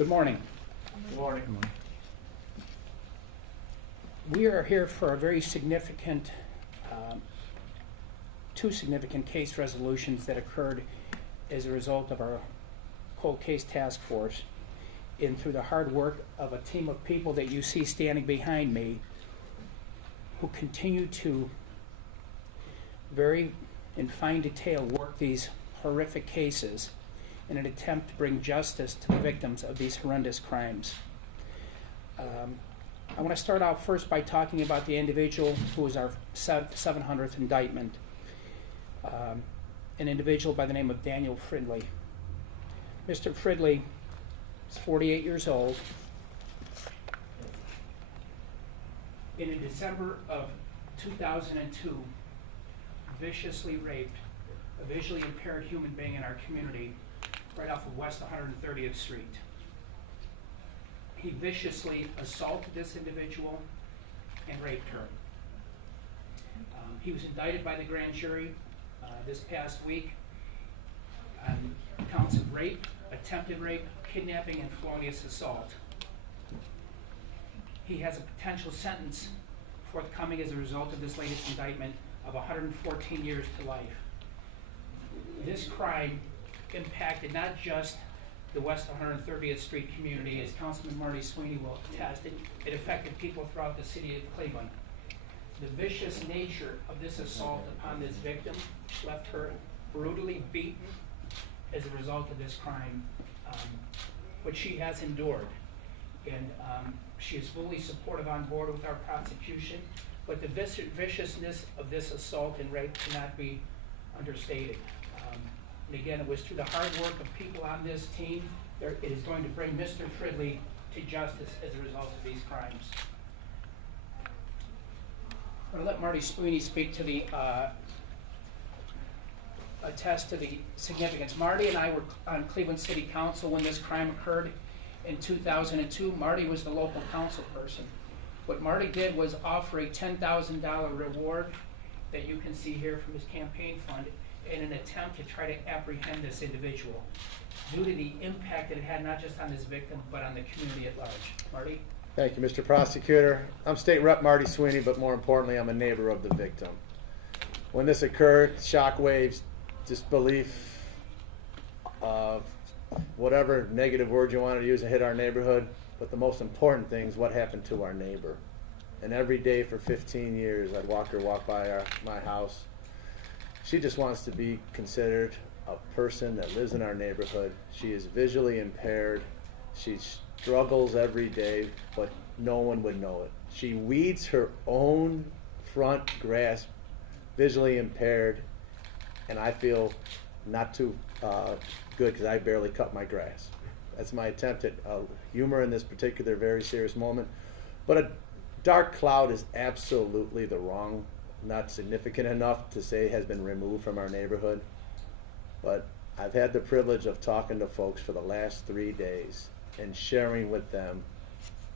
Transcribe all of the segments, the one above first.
Good morning. Good morning. We are here for a very significant, two significant case resolutions that occurred as a result of our cold case task force and through the hard work of a team of people that you see standing behind me who continue to very in fine detail work these horrific cases in an attempt to bring justice to the victims of these horrendous crimes. I want to start out first by talking about the individual who was our 700th indictment, an individual by the name of Darryl Fridley. Mr. Fridley is 48 years old. In December of 2002, viciously raped a visually impaired human being in our community right off of West 130th Street. He viciously assaulted this individual and raped her. He was indicted by the grand jury this past week on counts of rape, attempted rape, kidnapping, and felonious assault. He has a potential sentence forthcoming as a result of this latest indictment of 114 years to life. This crime impacted not just the West 130th Street community, as Councilman Marty Sweeney will attest. It affected people throughout the city of Cleveland. The vicious nature of this assault upon this victim left her brutally beaten as a result of this crime, which she has endured. And she is fully supportive on board with our prosecution, but the viciousness of this assault and rape cannot be understated. And again, it was through the hard work of people on this team. It is going to bring Mr. Fridley to justice as a result of these crimes. I'm going to let Marty Sweeney speak to the, attest to the significance. Marty and I were on Cleveland City Council when this crime occurred in 2002. Marty was the local council person. What Marty did was offer a $10,000 reward that you can see here from his campaign fund in an attempt to try to apprehend this individual due to the impact that it had not just on this victim but on the community at large. Marty? Thank you, Mr. Prosecutor. I'm State Rep Marty Sweeney, but more importantly, I'm a neighbor of the victim. When this occurred, shockwaves, disbelief, whatever negative word you want to use, hit our neighborhood. But the most important thing is what happened to our neighbor. And every day for 15 years, I'd walk by my house. She just wants to be considered a person that lives in our neighborhood. She is visually impaired. She struggles every day, but no one would know it. She weeds her own front grass, visually impaired, and I feel not too good because I barely cut my grass. That's my attempt at humor in this particular very serious moment. But a dark cloud is absolutely the wrong, not significant enough to say has been removed from our neighborhood. But I've had the privilege of talking to folks for the last 3 days and sharing with them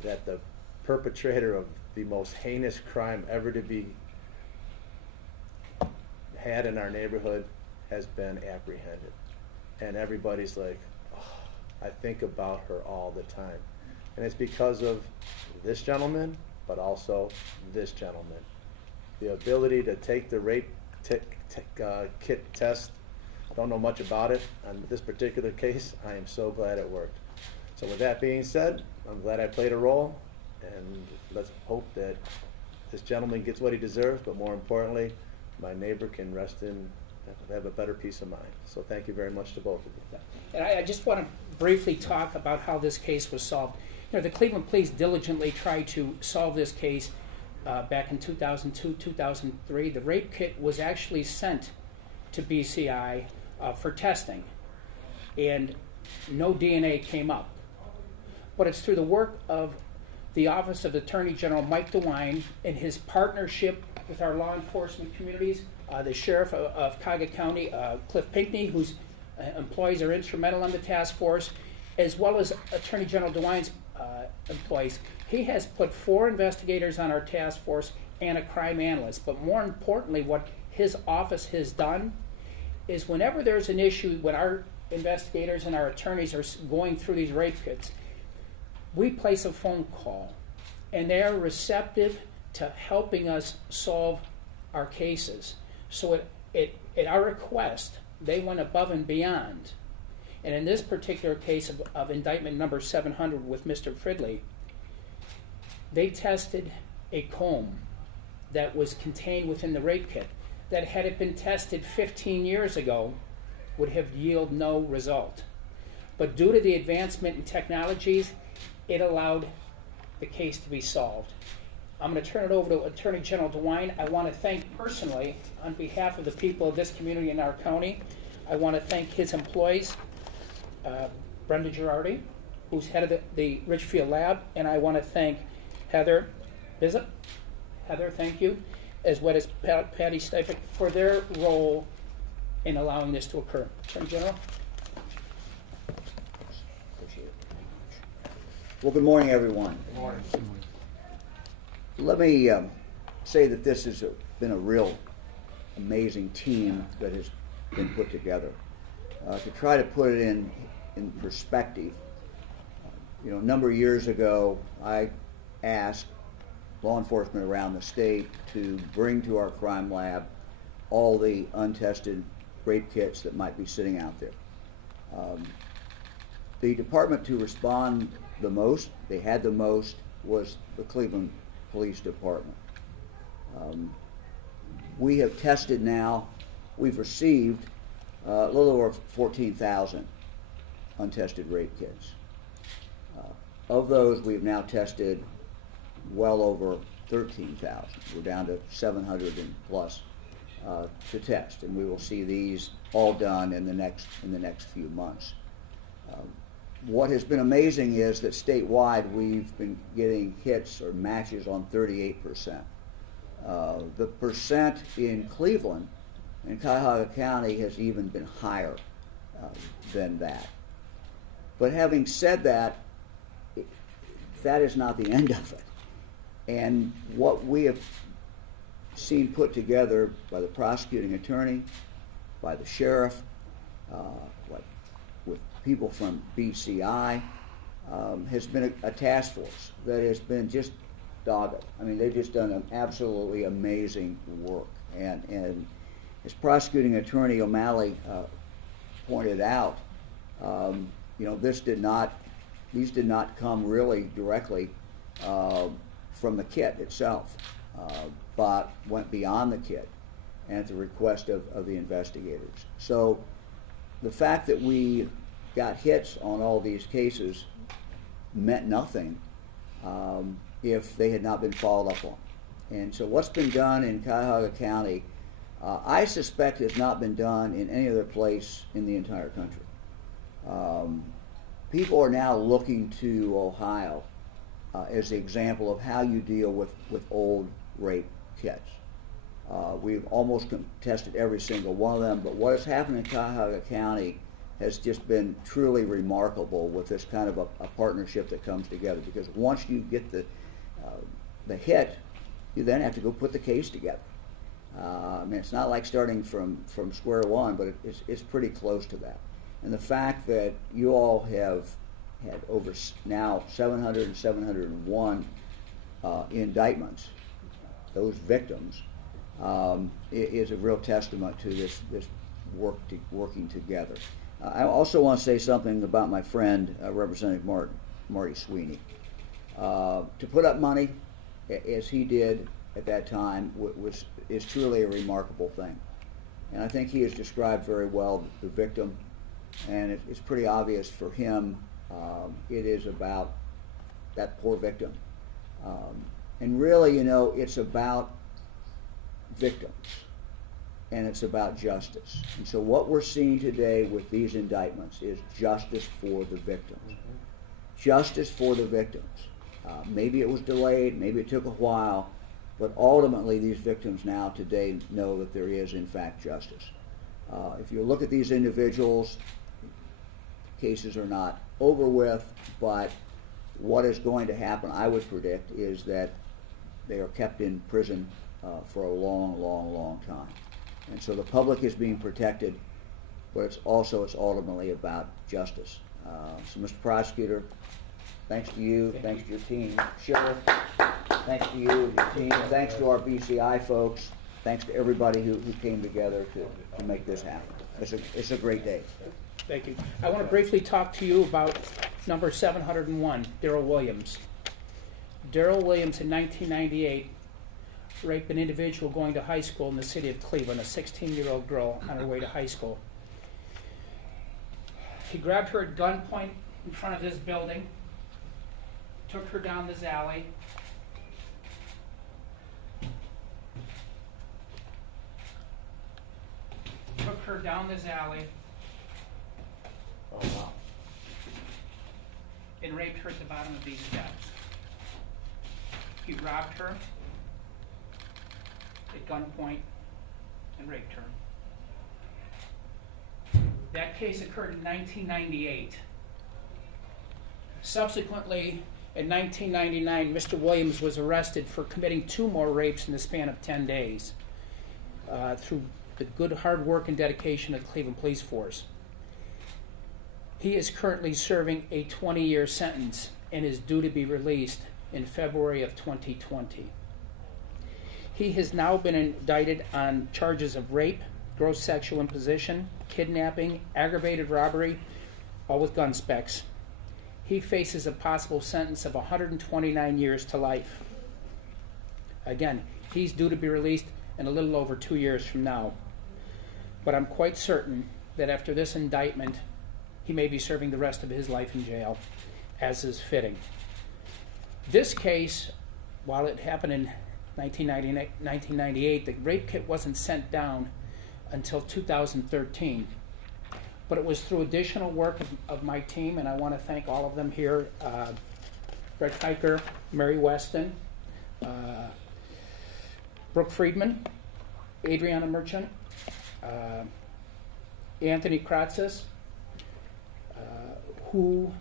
that the perpetrator of the most heinous crime ever to be had in our neighborhood has been apprehended. And everybody's like, oh, I think about her all the time. And it's because of this gentleman, but also this gentleman. The ability to take the rape kit test, don't know much about it. On this particular case, I am so glad it worked. So with that being said, I'm glad I played a role, and let's hope that this gentleman gets what he deserves, but more importantly, my neighbor can rest in, have a better peace of mind. So thank you very much to both of you. And I just want to briefly talk about how this case was solved. You know, the Cleveland Police diligently tried to solve this case back in 2002, 2003. The rape kit was actually sent to BCI for testing, and no DNA came up. But it's through the work of the Office of Attorney General Mike DeWine and his partnership with our law enforcement communities, the Sheriff of Cuyahoga County, Cliff Pinckney, whose employees are instrumental in the task force, as well as Attorney General DeWine's employees. He has put 4 investigators on our task force and a crime analyst. But more importantly, what his office has done is whenever there's an issue, when our investigators and our attorneys are going through these rape kits, we place a phone call, and they are receptive to helping us solve our cases. So at our request, they went above and beyond. And in this particular case of indictment number 700 with Mr. Fridley, they tested a comb that was contained within the rape kit that, had it been tested 15 years ago, would have yielded no result. But due to the advancement in technologies, it allowed the case to be solved. I'm going to turn it over to Attorney General DeWine. I want to thank personally, on behalf of the people of this community in our county, I want to thank his employees, Brenda Girardi, who's head of the Richfield Lab, and I want to thank Heather Bissett. Heather, thank you, as well as Patty Stipek for their role in allowing this to occur. Attorney General. Appreciate it. Well, good morning, everyone. Good morning. Let me say that this has been a real amazing team that has been put together. To try to put it in perspective, a number of years ago, I asked law enforcement around the state to bring to our crime lab all the untested rape kits that might be sitting out there. The department to respond the most, they had the most, was the Cleveland Police Department. We have tested now, we've received a little over 14,000 untested rape kits. Of those, we've now tested well over 13,000. We're down to 700 and plus to test, and we will see these all done in the next few months. What has been amazing is that statewide we've been getting hits or matches on 38%. The percent in Cleveland and Cuyahoga County has even been higher than that. But having said that, that is not the end of it. And what we have seen put together by the prosecuting attorney, by the sheriff, with people from BCI, has been a task force that has been just dogged. I mean, they've just done an absolutely amazing work. And as prosecuting attorney O'Malley pointed out, these did not come really directly from the kit itself, but went beyond the kit and at the request of the investigators. So the fact that we got hits on all these cases meant nothing if they had not been followed up on. And so what's been done in Cuyahoga County, I suspect has not been done in any other place in the entire country. People are now looking to Ohio as the example of how you deal with old rape kits. We've almost tested every single one of them, but what has happened in Cuyahoga County has just been truly remarkable with this kind of a partnership that comes together, because once you get the hit, you then have to go put the case together. I mean, it's not like starting from square one, but it's pretty close to that. And the fact that you all have had over now 700 and 701 indictments, those victims, is a real testament to this working together. I also want to say something about my friend, Representative Marty Sweeney. To put up money, as he did at that time, is truly a remarkable thing. And I think he has described very well the victim, and it's pretty obvious for him it is about that poor victim. And really, it's about victims, and it's about justice. And so what we're seeing today with these indictments is justice for the victims. Mm-hmm. Justice for the victims. Maybe it was delayed, maybe it took a while, but ultimately these victims now today know that there is in fact justice. If you look at these individuals, cases are not over with, but what is going to happen, I would predict, is that they are kept in prison for a long time. And so the public is being protected, but it's ultimately about justice. So Mr. Prosecutor, Thanks to you. Thanks to your team. Sheriff, thanks to you and your team. Thanks to our BCI folks. Thanks to everybody who came together to make this happen. It's a great day. Thank you. I want to briefly talk to you about number 701, Darryl Williams. Darryl Williams in 1998 raped an individual going to high school in the city of Cleveland, a 16-year-old girl on her way to high school. He grabbed her at gunpoint in front of this building, took her down this alley, Oh, wow. and raped her at the bottom of these steps. He robbed her at gunpoint and raped her. That case occurred in 1998. Subsequently, in 1999, Mr. Williams was arrested for committing 2 more rapes in the span of 10 days through the good hard work and dedication of the Cleveland Police Force. He is currently serving a 20-year sentence and is due to be released in February of 2020. He has now been indicted on charges of rape, gross sexual imposition, kidnapping, aggravated robbery, all with gun specs. He faces a possible sentence of 129 years to life. Again, he's due to be released in a little over 2 years from now. But I'm quite certain that after this indictment, he may be serving the rest of his life in jail, as is fitting. This case, while it happened in 1998, the rape kit wasn't sent down until 2013. But it was through additional work of my team, and I want to thank all of them here, Greg Hiker, Mary Weston, Brooke Friedman, Adriana Merchant, Anthony Kratzis, who,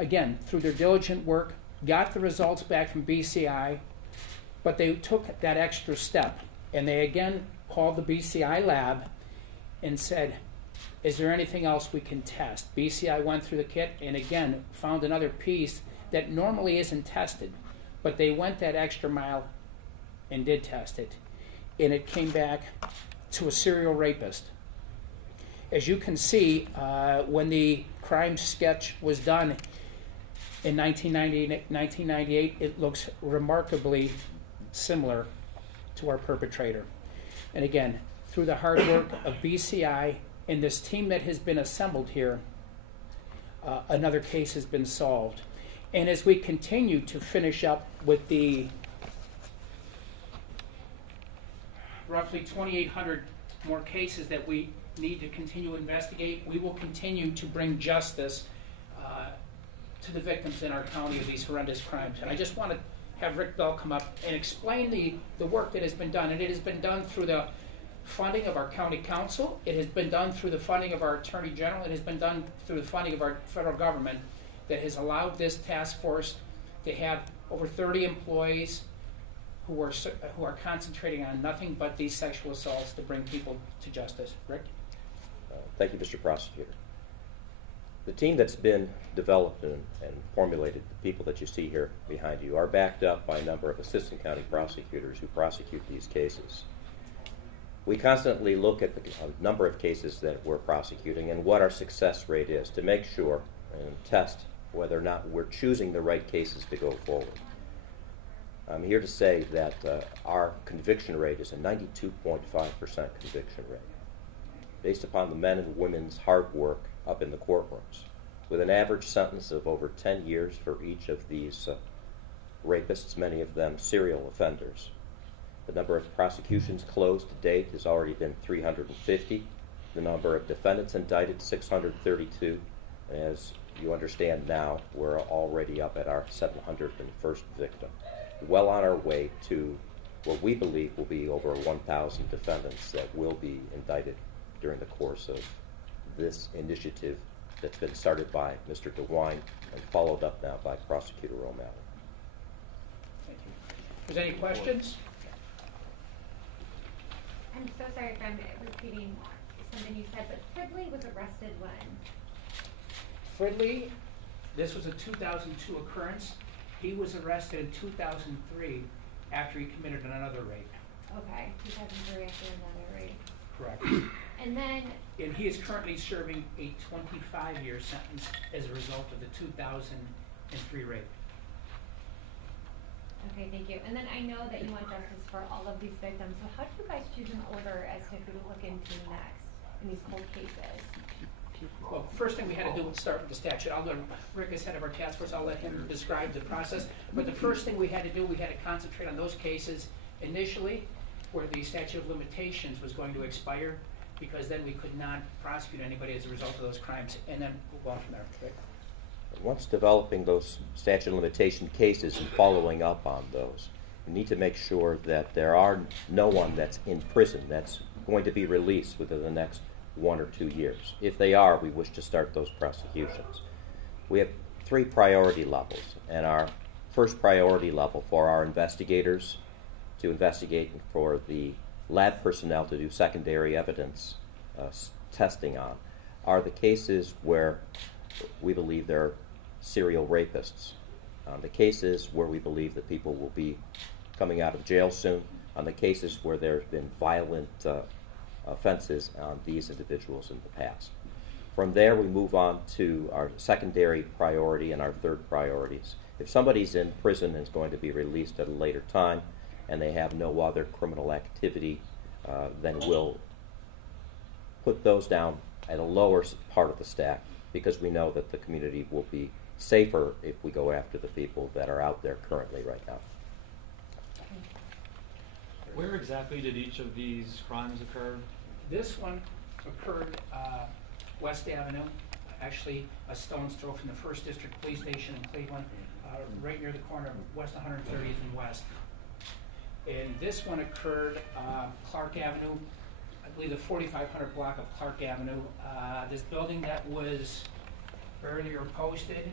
again, through their diligent work, got the results back from BCI, but they took that extra step, and they again called the BCI lab and said, is there anything else we can test? BCI went through the kit and again found another piece that normally isn't tested, but they went that extra mile and did test it, and it came back to a serial rapist. As you can see, when the crime sketch was done in 1998, it looks remarkably similar to our perpetrator. And again, through the hard work of BCI and this team that has been assembled here, another case has been solved. And as we continue to finish up with the roughly 2,800 more cases that we need to continue to investigate, we will continue to bring justice to the victims in our county of these horrendous crimes. And I just want to have Rick Bell come up and explain the work that has been done. And it has been done through the funding of our county council. It has been done through the funding of our attorney general. It has been done through the funding of our federal government that has allowed this task force to have over 30 employees who are concentrating on nothing but these sexual assaults to bring people to justice. Rick? Thank you, Mr. Prosecutor. The team that's been developed and formulated, the people that you see here behind you, are backed up by a number of assistant county prosecutors who prosecute these cases. We constantly look at the number of cases that we're prosecuting and what our success rate is to make sure and test whether or not we're choosing the right cases to go forward. I'm here to say that our conviction rate is a 92.5% conviction rate, based upon the men and women's hard work up in the courtrooms, with an average sentence of over 10 years for each of these rapists, many of them serial offenders. The number of prosecutions closed to date has already been 350. The number of defendants indicted, 632. And as you understand now, we're already up at our 701st victim. Well on our way to what we believe will be over 1,000 defendants that will be indicted during the course of this initiative that's been started by Mr. DeWine and followed up now by Prosecutor O'Malley. Thank you. Is there any questions? I'm so sorry if I'm repeating something you said, but Fridley was arrested when? Fridley This was a 2002 occurrence. He was arrested in 2003 after he committed another rape. Okay, 2003 after another rape. Correct. And then, And he is currently serving a 25-year sentence as a result of the 2003 rape. okay, thank you. And then I know that you want justice for all of these victims, so how do you guys choose an order as to who to look into next in these cold cases? Well, first thing we had to do was start with the statute. I'll let Rick is head of our task force. I'll let him describe the process. But the first thing we had to do, we had to concentrate on those cases initially where the statute of limitations was going to expire, because then we could not prosecute anybody as a result of those crimes. And then we'll go on from there. Rick? Once developing those statute of limitation cases and following up on those, we need to make sure that there are no one that's in prison that's going to be released within the next 1 or 2 years. If they are, we wish to start those prosecutions. We have 3 priority levels, and our first priority level for our investigators to investigate, and for the lab personnel to do secondary evidence testing on, are the cases where we believe there are serial rapists, the cases where we believe that people will be coming out of jail soon, on the cases where there have been violent offenses on these individuals in the past. From there, we move on to our secondary priority and our third priorities. If somebody's in prison and is going to be released at a later time and they have no other criminal activity, then we'll put those down at a lower part of the stack, because we know that the community will be safer if we go after the people that are out there currently right now. Where exactly did each of these crimes occur? This one occurred West Avenue, actually a stone's throw from the 1st District Police Station in Cleveland, right near the corner of West 130th and West. And this one occurred Clark Avenue, I believe the 4500 block of Clark Avenue. This building that was earlier posted,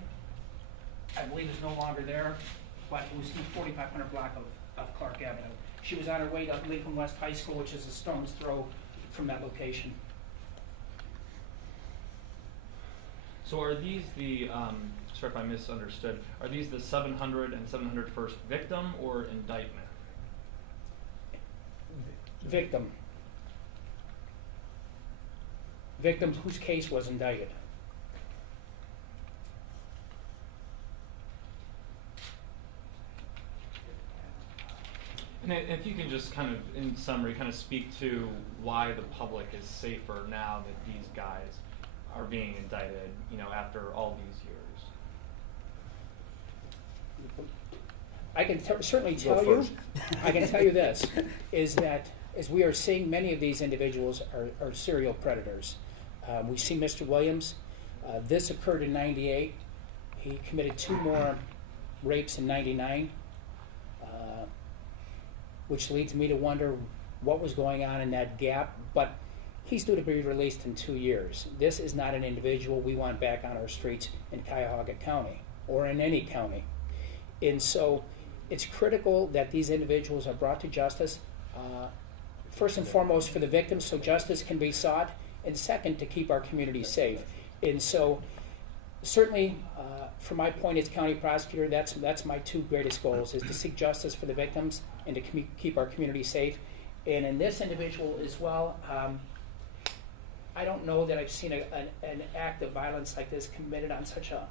I believe is no longer there, but it was the 4500 block of Clark Avenue. She was on her way to Lincoln West High School, which is a stone's throw from that location. So are these the, sorry if I misunderstood, are these the 700 and 701st victim or indictment? Victim. Victim whose case was indicted. And if you can just kind of, in summary, kind of speak to why the public is safer now that these guys are being indicted, you know, after all these years. I can certainly tell you, I can tell you this, is that as we are seeing, many of these individuals are serial predators. We see Mr. Williams. This occurred in '98. He committed 2 more rapes in '99, which leads me to wonder what was going on in that gap. But he's due to be released in 2 years. This is not an individual we want back on our streets in Cuyahoga County or in any county. And so it's critical that these individuals are brought to justice, first and foremost for the victims so justice can be sought, and second, to keep our community safe. And so certainly, from my point as county prosecutor, that's my 2 greatest goals, is to seek justice for the victims and to keep our community safe. And in this individual as well, I don't know that I've seen an act of violence like this committed on such a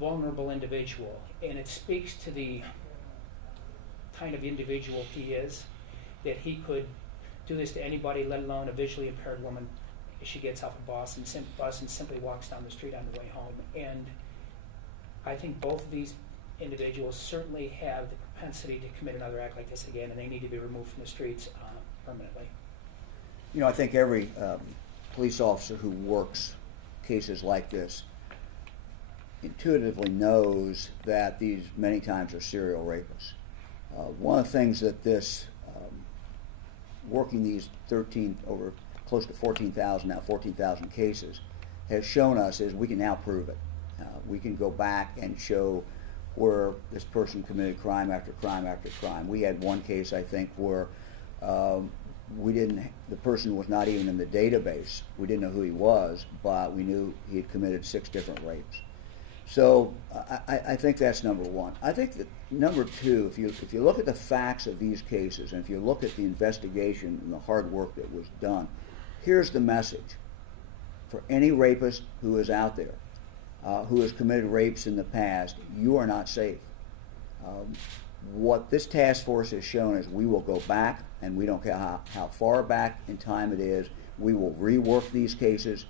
vulnerable individual. And it speaks to the kind of individual he is, that he could do this to anybody, let alone a visually impaired woman if she gets off a bus and simply walks down the street on the way home. And I think both of these individuals certainly have the propensity to commit another act like this again, and they need to be removed from the streets permanently. You know, I think every police officer who works cases like this intuitively knows that these many times are serial rapists. One of the things that this, working these 13, over close to 14,000 now, 14,000 cases, has shown us is we can now prove it. We can go back and show where this person committed crime after crime after crime. We had one case, I think, where the person was not even in the database. We didn't know who he was, but we knew he had committed 6 different rapes. So I think that's number one. I think that number two, if you look at the facts of these cases, and if you look at the investigation and the hard work that was done, here's the message for any rapist who is out there, who has committed rapes in the past: you are not safe. What this task force has shown is we will go back, and we don't care how far back in time it is. We will rework these cases.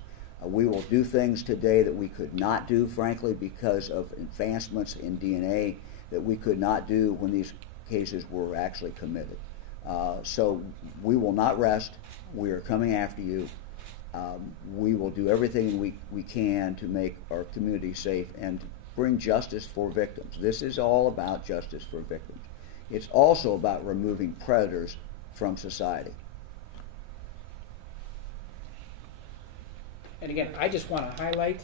We will do things today that we could not do, frankly, because of advancements in DNA that we could not do when these cases were actually committed. So we will not rest. We are coming after you. We will do everything we can to make our community safe and to bring justice for victims. This is all about justice for victims. It's also about removing predators from society. And again, I just want to highlight,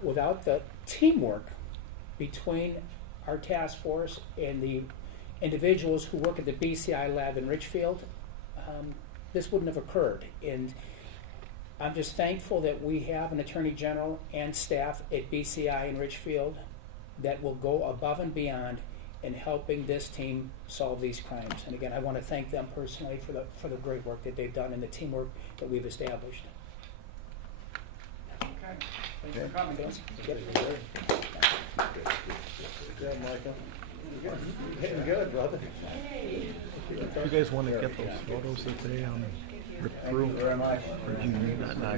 without the teamwork between our task force and the individuals who work at the BCI lab in Richfield, this wouldn't have occurred. And I'm just thankful that we have an Attorney General and staff at BCI in Richfield that will go above and beyond in helping this team solve these crimes. And again, I want to thank them personally for the great work that they've done and the teamwork that we've established. Okay. Thanks for coming, guys. Yep. Good, Michael. You're getting good, brother. You guys want to get those photos that they ripped through? Thank you very much. Or do you need that now?